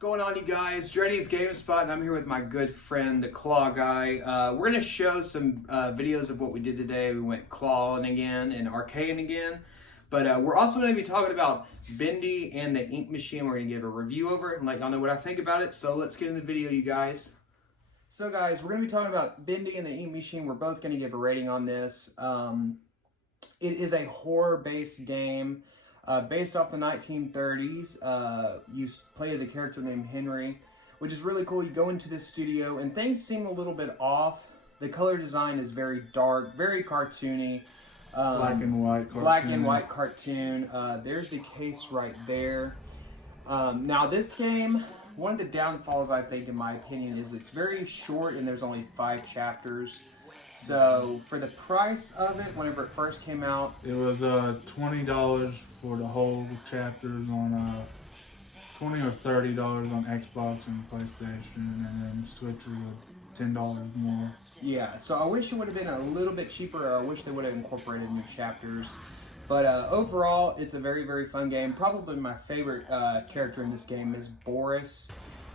going on, you guys? Dreddy's Game Spot, and I'm here with my good friend, the Claw Guy. We're going to show some videos of what we did today. We went clawing again and arcading again. But we're also going to be talking about Bendy and the ink machine. We're going to give a review over it and let y'all know what I think about it. So let's get in the video, you guys. So guys, we're going to be talking about Bendy and the ink machine. We're both going to give a rating on this. It is a horror-based game. Based off the 1930s, you play as a character named Henry, which is really cool. You go into this studio and things seem a little bit off. The color design is very dark, very cartoony. Black and white cartoon. Black and white cartoon. There's the case right there. Now this game, one of the downfalls, I think, in my opinion, is it's very short and there's only 5 chapters. So for the price of it, whenever it first came out, it was $20 for the whole chapters on $20 or $30 on Xbox and PlayStation, and then Switch was $10 more. Yeah, so I wish it would have been a little bit cheaper, or I wish they would have incorporated new chapters. But overall, it's a very, very fun game. Probably my favorite character in this game is Boris.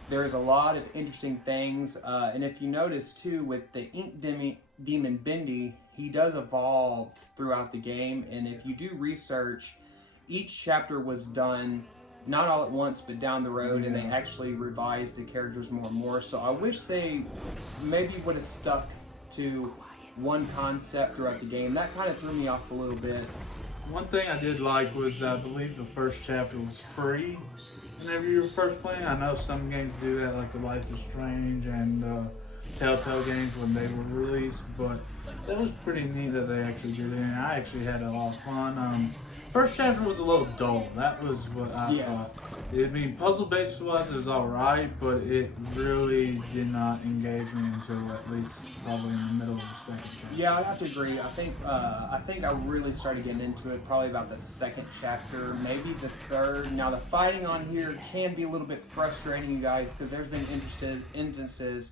There's a lot of interesting things, and if you notice too, with the ink demon Bendy, he does evolve throughout the game, and if you do research, each chapter was done not all at once but down the road, and they actually revised the characters more and more. So I wish they maybe would have stuck to one concept throughout the game. That kind of threw me off a little bit. One thing I did like was I believe the first chapter was free whenever you were first playing. I know some games do that, like the Life is Strange and Telltale games when they were released, but that was pretty neat that they actually did it, and I actually had a lot of fun. First chapter was a little dull. That was what I thought. I mean, puzzle-based wise is alright, but it really did not engage me until at least probably in the middle of the second chapter. Yeah, I'd have to agree. I think I really started getting into it probably about the second chapter, maybe the third. Now the fighting on here can be a little bit frustrating, you guys, because there's been instances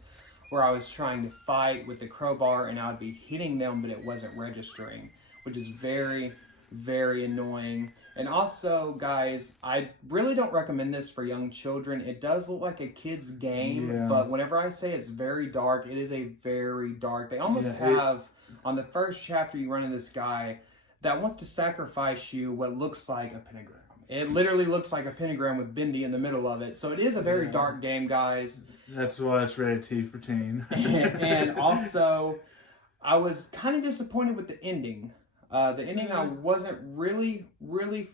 where I was trying to fight with the crowbar and I'd be hitting them, but it wasn't registering, which is very, very annoying. And also, guys, I really don't recommend this for young children. It does look like a kid's game, but whenever I say it's very dark, it is a very dark. They almost have, on the first chapter, you run into this guy that wants to sacrifice you what looks like a pentagram. It literally looks like a pentagram with Bendy in the middle of it. So it is a very dark game, guys. That's why it's rated T for teen. And also, I was kind of disappointed with the ending. The ending I wasn't really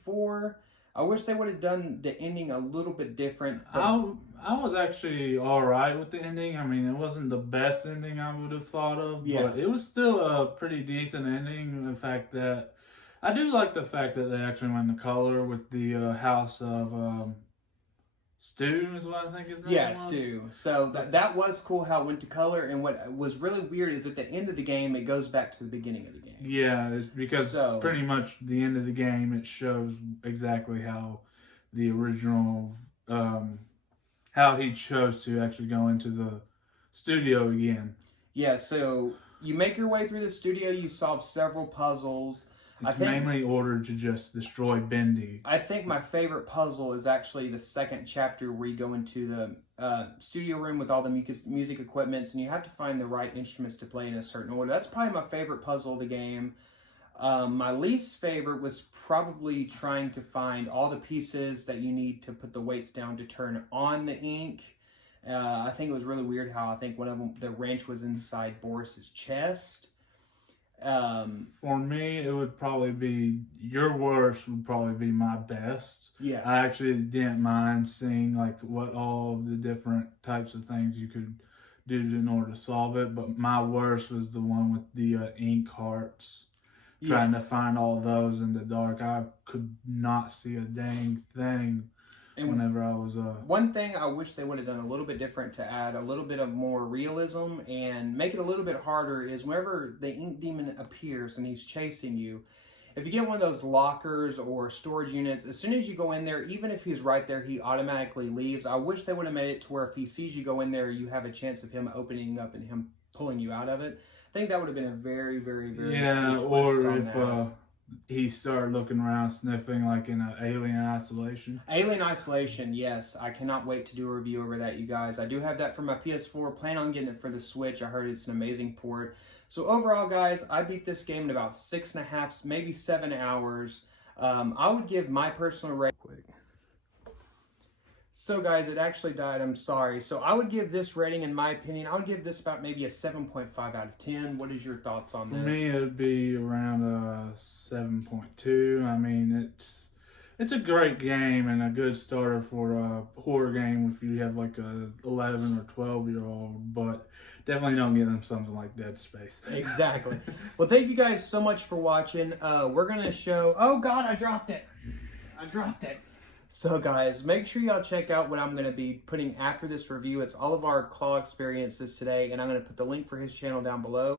for. I wish they would have done the ending a little bit different. I was actually alright with the ending. I mean, it wasn't the best ending I would have thought of, but it was still a pretty decent ending. The fact that I do like the fact that they actually went to color with the house of Stu is what I think his name was. Yeah, Stu. So that was cool how it went to color, and what was really weird is at the end of the game, it goes back to the beginning of the game. Yeah, it's because pretty much the end of the game, it shows exactly how the original, how he chose to actually go into the studio again. Yeah, so you make your way through the studio, you solve several puzzles. It's mainly ordered to just destroy Bendy. I think my favorite puzzle is actually the second chapter where you go into the studio room with all the music equipments and you have to find the right instruments to play in a certain order. That's probably my favorite puzzle of the game. My least favorite was probably trying to find all the pieces that you need to put the weights down to turn on the ink. I think it was really weird how I think one of them, the wrench was inside Boris's chest. For me, it would probably be your worst would probably be my best. Yeah, I actually didn't mind seeing like what all of the different types of things you could do in order to solve it, but my worst was the one with the ink hearts. Trying to find all those in the dark. I could not see a dang thing. And whenever I was one thing I wish they would have done a little bit different to add a little bit of more realism and make it a little bit harder is whenever the ink demon appears and he's chasing you, if you get one of those lockers or storage units, as soon as you go in there, even if he's right there, he automatically leaves. I wish they would have made it to where if he sees you go in there, you have a chance of him opening up and him pulling you out of it. I think that would have been a very, very, very or if he started looking around, sniffing like in an Alien Isolation. Alien Isolation, yes. I cannot wait to do a review over that, you guys. I do have that for my PS4. Plan on getting it for the Switch. I heard it's an amazing port. So overall, guys, I beat this game in about 6.5, maybe 7 hours. I would give my personal rating. So guys, it actually died. I'm sorry. So I would give this rating, in my opinion, I would give this about maybe a 7.5 out of 10. What is your thoughts on this? For me, it would be around a 7.2. I mean, it's a great game and a good starter for a horror game if you have like a 11 or 12-year-old, but definitely don't get them something like Dead Space. Exactly. Well, thank you guys so much for watching. We're going to show... Oh, God, I dropped it. So, guys, make sure y'all check out what I'm going to be putting after this review. It's all of our claw experiences today, and I'm going to put the link for his channel down below.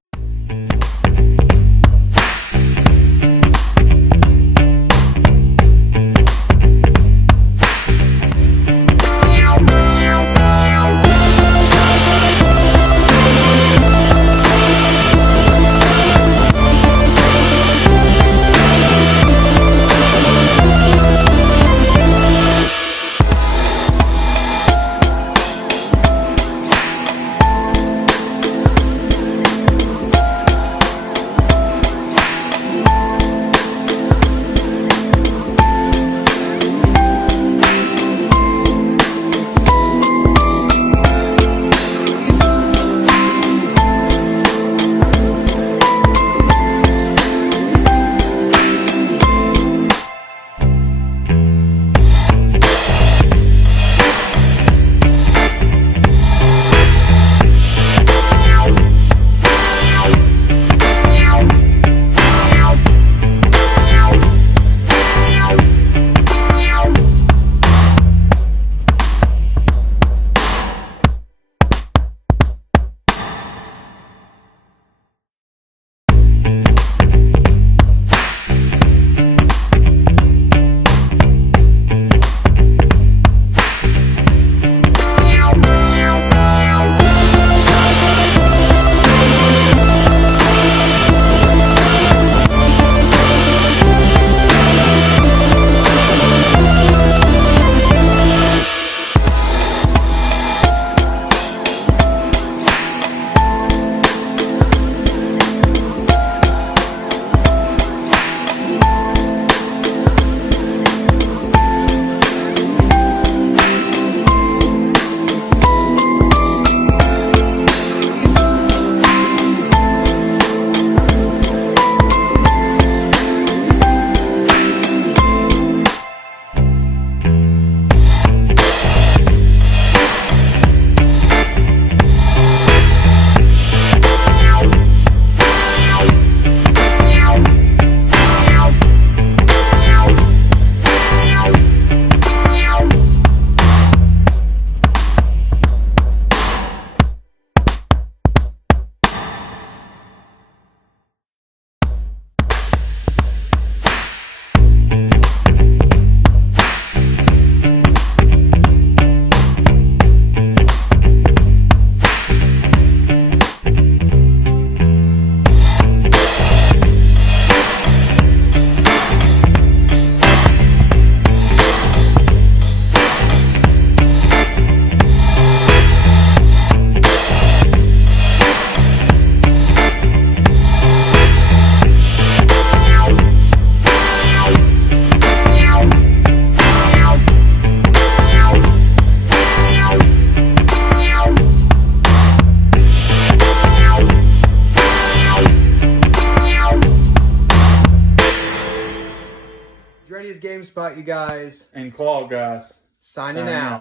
GameSpot, you guys. And Claw, guys. Signing out.